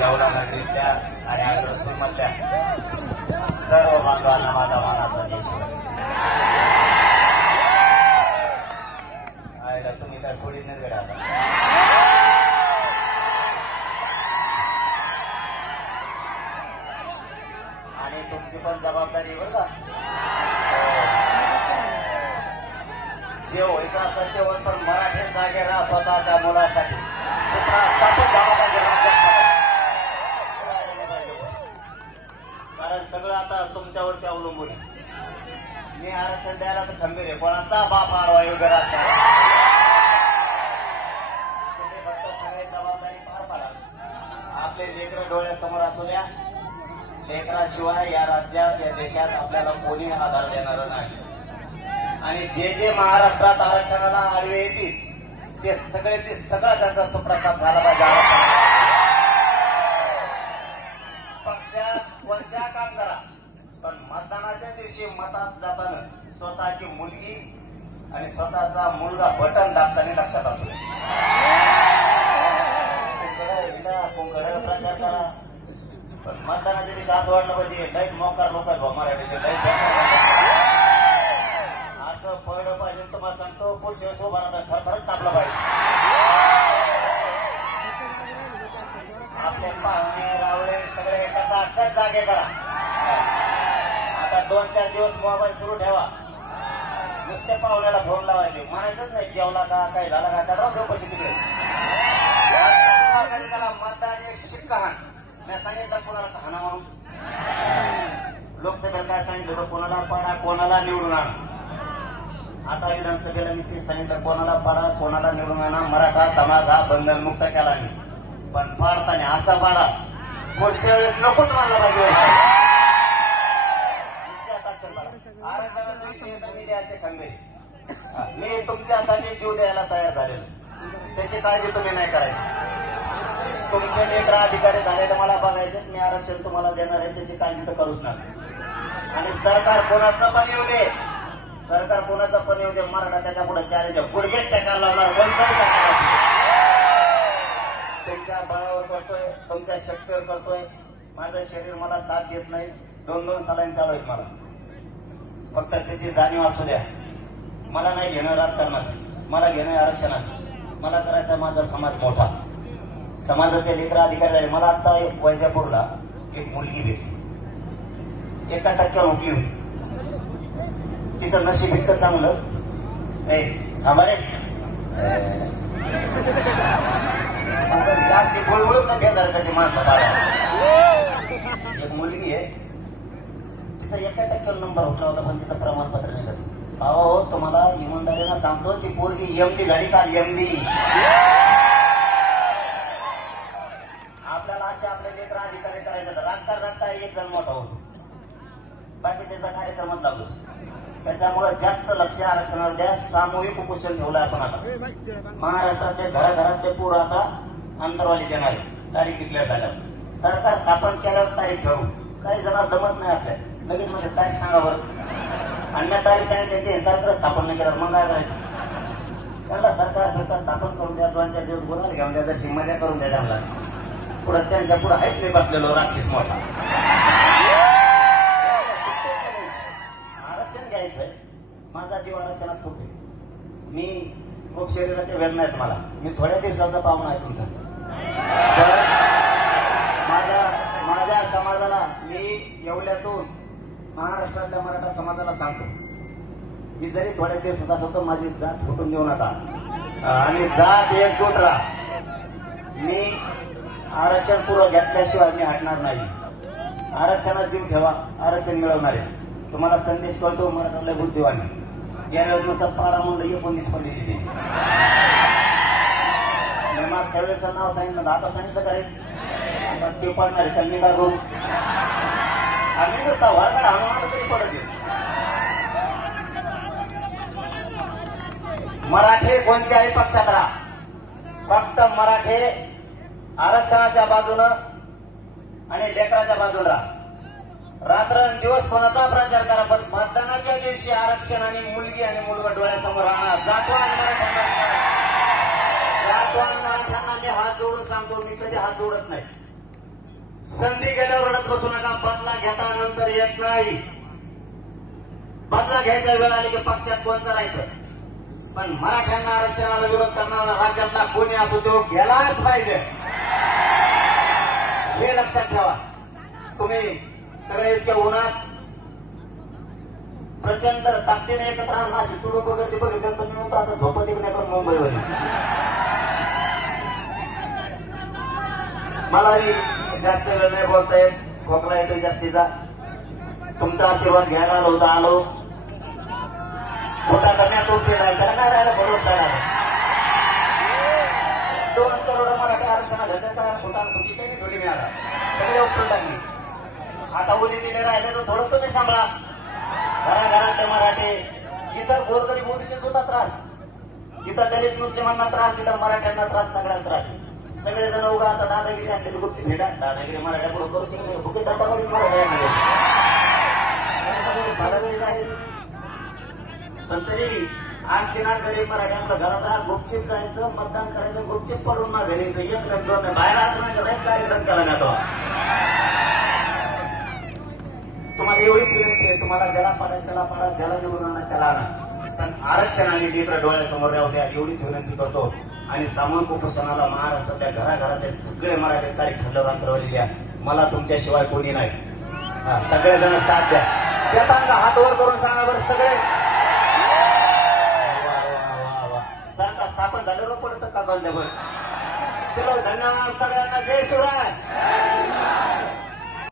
येवला नदीच्या आणि अग्रस्मधल्या सर्व बांधवांना माझा मानाचा जय आयला तुम्ही काय सोडीत नाही वेळा आणि तुमची पण जबाबदारी बरं का जे व्हायचं असेल तेव्हा पण मराठी जागे राहा स्वतःच्या मुलासाठी कारण सगळं आता तुमच्यावरती अवलंबून आहे. मी आरक्षण द्यायला तर खंबीर आहे, कोणाचा बाप आरवायू घरात फक्त सगळी जबाबदारी पार पाडा. आपले लेकरं डोळ्यासमोर असू द्या. लेकराशिवाय या राज्यात या देशात आपल्याला कोणी आधार देणार नाही. आणि जे जे महाराष्ट्रात आरक्षणाला आडवे येतील ते सगळ्याचे सगळा त्यांचा सुप्रसाद झाला पाहिजे. पक्षात कोणत्या काम करा पण मतदानाच्या दिवशी मतात जाताना स्वतःची मुलगी आणि स्वतःचा मुलगा बटन दाबताना लक्षात असू दे. प्रचार करा पण मतदानाच्या दिवशी असं वाटलं पाहिजे लईच मोकार लोक आहेत मराठीचे लईच असं पडलं पाहिजे. तुम्हाला सांगतो पुढच्या वेळेस उभा राहता थरथरच तापलं पाहिजे. आपले पाहुणे रावळे सगळे एकाचा अक्काच जागे करा. आता 2-4 दिवस मोबाईल सुरू ठेवा. नुसते पाहुण्याला फोन लावायचे म्हणायचंच नाही जेवला का काय झाला का त्याला पैसे तिकडे त्याला मतदान एक शिक्का हाण. मी सांगितलं कोणाला हाना म्हणून लोकसभेला काय सांगितलं तर कोणाला पाडा कोणाला निवडून आणा. आता विधानसभेला मी ते सांगितलं कोणाला पाडा कोणाला निवडून आणा. मराठा समाज हा बंधनमुक्त केला नाही पण पाडताना असा पाडा पुढच्या वेळेस नकोच मानला पाहिजे. आरक्षणाचा विषय मी द्यायचे खंबीर. मी तुमच्यासाठी जीव द्यायला तयार झालेलो. त्याची काळजी तुम्ही नाही करायची. तुमचे लेकरं अधिकारी झालेले मला बघायचे. मी आरक्षण तुम्हाला देणार आहे त्याची काळजी तर करूच नका. आणि सरकार कोणाचं पण येऊ दे सरकार कोणाचं पण येऊ दे मराठा त्याच्या पुढे चॅलेंज गुडघेच त्याला लावणार. तुमच्या बळावर करतोय तुमच्या शक्तीवर करतोय. माझं शरीर मला साथ देत नाही. 2-2 सालांनी चालू आहेत मला. फक्त त्याची जाणीव असू द्या. मला नाही घेणं राजकारणाचं मला घेणं आरक्षणाचं. मला करायचा माझा समाज मोठा. समाजाचे लेकरं अधिकारी झाले. मला आता वैजापूरला एक मुलगी भेटली 1% उठली होती. तिचं नशीब इतकं चांगलं जास्त बोलवत ना बेदार करते माणसं. एक मुलगी आहे तिचा 1% नंबर उठला होता पण तिचं प्रमाणपत्र निघत. हो तुम्हाला इमानदारीनं सांगतो ती पोरगी एमडी झाली का एमडी. आपल्याला असे आपले लेकर अधिकारी करायचे राजकारणात काय एक जण मोठा होतो बाकीच्या कार्यक्रमात लागलो. त्याच्यामुळे जास्त लक्ष आरक्षणावर द्या. सामूहिक उपोषण ठेवलं आपण आता. महाराष्ट्रातले घराघरातले पूर आता अंतरवाली देणार तारीख डिक्लेअर झाल्या. सरकार स्थापन केल्यावर तारीख ठरवू. काही जण जमत नाही आपल्या लगेच म्हणजे तारीख सांगा बरं. अन्य तारीख सांगितली ते सरकार स्थापन नाही केलं मग काय करायचं. त्याला सरकार स्थापन करून द्या. 2-4 दिवस बोलायला घेऊन द्या. जर मजा करून द्या त्यांना. पुढे त्यांच्या पुढे आहेच मी बसलेलो राक्षस मोठा. आरक्षण घ्यायचंय. माझा जीव आरक्षणात खूप आहे. मी खूप शरीराच्या वेदना आहेत मला. मी थोड्या दिवसाचा पाहुणा आहे तुमचा. माझ्या समाजाला मी येवल्यातून महाराष्ट्रातल्या मराठा समाजाला सांगतो मी जरी थोड्या दिवसाचा होतो माझी जात फुटून देऊ नका आणि जात एकजूट राहा. मी आरक्षण पूर्व घेतल्याशिवाय मी हटणार नाही. आरक्षणात जीव ठेवा. आरक्षण मिळवणार आहे. तुम्हाला संदेश करतो मराठातल्या बुद्धिवानी. गेल्या वेळेस नुसतं पाडा म्हणलं 19 पण दिली. मागच्या वेळेस नाव सांगितलं आता सांगितलं काय ते पडणार त्यांनी काय करू. आम्ही नुसता वारकडे हनुमान तरी पडत. मराठे कोणत्याही पक्षात राहा. फक्त मराठे आरक्षणाच्या बाजूनं आणि लेकराच्या बाजूला राहा. रात्रंदिवस कोणाचा प्रचार करा, पण मतदानाच्या दिवशी आरक्षण आणि मुलगी आणि मुलगा डोळ्यासमोर आणा. जातवान मराठ्यांना मी हात जोडून सांगतो, मी कधी हात जोडत नाही. संधी गेल्यावर रडत बसू नका. बदला घेता नंतर येत नाही. बदला घ्यायचा वेळ आली की पक्षात कोण करायचं, पण मराठ्यांना आरक्षणाला विरोध करणारा राज्यातला कोणी असो तो गेलाच पाहिजे, हे लक्षात ठेवा. तुम्ही सगळे इतक्या उन्हात प्रचंड ताकदीने एकत्र आणून अशी तुडूक वगैरे बघितलं तर मी म्हणतो आता झोपत इकडे करून मुंबईवर. मलाही जास्त वेळ नाही बोलता येत, खोकला येतो जास्तीचा. तुमचा आशीर्वाद घ्यायला आलो होता, आलो. मोठा करण्यात उपयोग आहे, त्याला काय राहिलं बरोबर राहिला. 2 करोड मराठी आरक्षणा घटका खोटा तुमची काही थोडी मिळाला, सगळे उपटून टाकली. आता उदी दिले राहिले तर थोडं तुम्ही सांभाळा. घराघरातले मराठी, इतर गोरगरीब ओबीसी सुद्धा त्रास, इतर दलित मुस्लिमांना त्रास, इतर मराठ्यांना त्रास, सगळ्यांना त्रास. सगळेजण उगा आता दादागिरी आणलेली गुप्ती भेटा. दादागिरी मराठ्यापुढे करू शकतो, फुके दादागिरी मराठ्या. पण तरी आज दिनांक गरीब मराठ्यांना घरात राहा, गुपचीप जायचं, मतदान करायचं, गुपचीप पडून ना घरी एक लग्न बाहेर आज कार्यक्रम करायला जातो. तुम्हाला एवढीच विनंती आहे, तुम्हाला ज्याला पाडा त्याला पाडा, ज्याला निवडून आणा त्याला आणा, पण आरक्षण आणि लेकर डोळ्यासमोर राहू द्या, एवढीच विनंती करतो. आणि सामूहिक उपोषणाला महाराष्ट्रातल्या घराघरातले सगळे मराठी तारीख ठरल्यावर अंतरवली द्या. मला तुमच्याशिवाय कोणी नाही. सगळेजण साथ द्या. देतांना हात वर करून सांगा बरं सगळे. सरकार स्थापन झाल्यावर पडतं का बंद. चलो धन्यवाद सगळ्यांना. जय शिवराय.